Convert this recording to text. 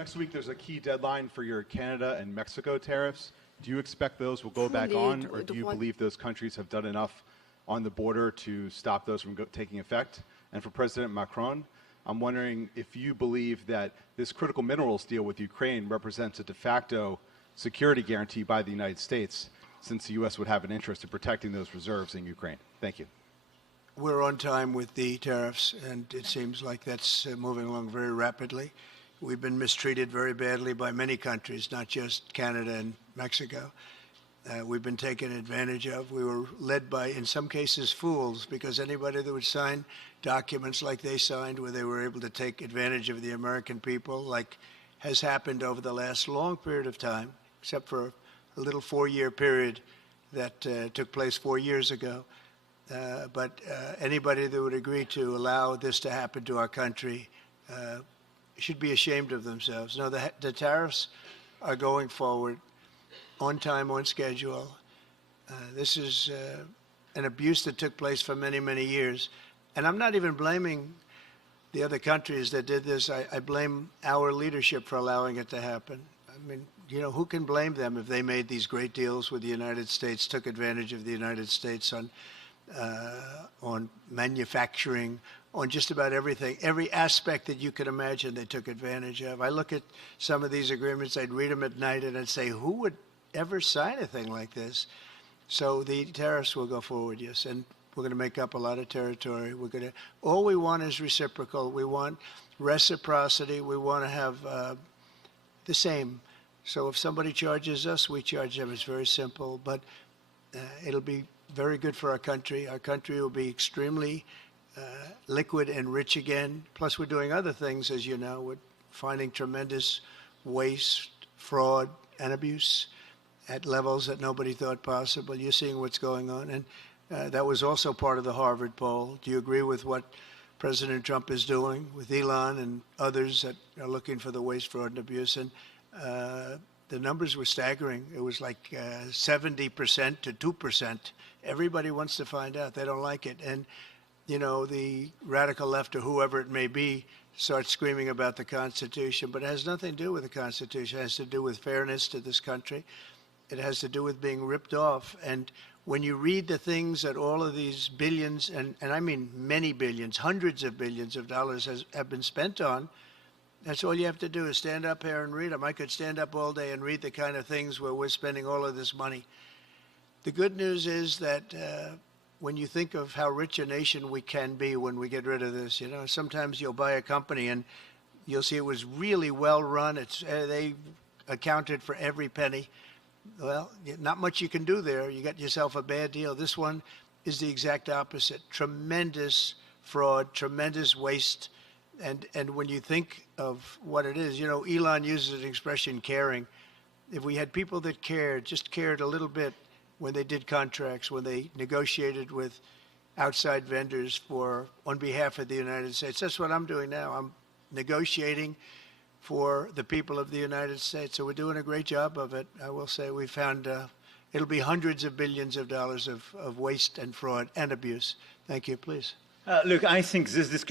Next week, there's a key deadline for your Canada and Mexico tariffs. Do you expect those will go back on, or do you believe those countries have done enough on the border to stop those from taking effect? And for President Macron, I'm wondering if you believe that this critical minerals deal with Ukraine represents a de facto security guarantee by the United States, since the U.S. would have an interest in protecting those reserves in Ukraine. Thank you. We're on time with the tariffs, and it seems like that's moving along very rapidly. We've been mistreated very badly by many countries, not just Canada and Mexico. We've been taken advantage of. We were led by, in some cases, fools, because anybody that would sign documents like they signed, where they were able to take advantage of the American people, like has happened over the last long period of time, except for a little 4-year period that took place 4 years ago. But anybody that would agree to allow this to happen to our country should be ashamed of themselves. No, the tariffs are going forward on time, on schedule. This is an abuse that took place for many, many years. And I'm not even blaming the other countries that did this. I blame our leadership for allowing it to happen. I mean, you know, who can blame them if they made these great deals with the United States, took advantage of the United States on manufacturing, on just about everything. Every aspect that you could imagine they took advantage of. I look at some of these agreements, I'd read them at night, and I'd say, who would ever sign a thing like this? So the tariffs will go forward, yes, and we're going to make up a lot of territory. All we want is reciprocal. We want reciprocity. We want to have the same. So if somebody charges us, we charge them. It's very simple, but it'll be very good for our country. Our country will be extremely liquid and rich again. Plus, we're doing other things, as you know. We're finding tremendous waste, fraud, and abuse at levels that nobody thought possible. You're seeing what's going on. And that was also part of the Harvard poll. Do you agree with what President Trump is doing with Elon and others that are looking for the waste, fraud, and abuse? And the numbers were staggering. It was like 70% to 2%. Everybody wants to find out. They don't like it. And, you know, the radical left or whoever it may be starts screaming about the Constitution, but it has nothing to do with the Constitution. It has to do with fairness to this country. It has to do with being ripped off. And when you read the things that all of these billions, and I mean many billions, hundreds of billions of dollars have been spent on, that's all you have to do is stand up here and read them. I could stand up all day and read the kind of things where we're spending all of this money. The good news is that when you think of how rich a nation we can be when we get rid of this, you know, sometimes you'll buy a company and you'll see it was really well run. They accounted for every penny. Well, not much you can do there. You got yourself a bad deal. This one is the exact opposite. Tremendous fraud, tremendous waste. And when you think of what it is, you know, Elon uses an expression, caring. If we had people that cared, just cared a little bit when they did contracts, when they negotiated with outside vendors on behalf of the United States. That's what I'm doing now. I'm negotiating for the people of the United States. So we're doing a great job of it. I will say we found it'll be hundreds of billions of dollars of waste and fraud and abuse. Thank you. Please. Look, I think this discussion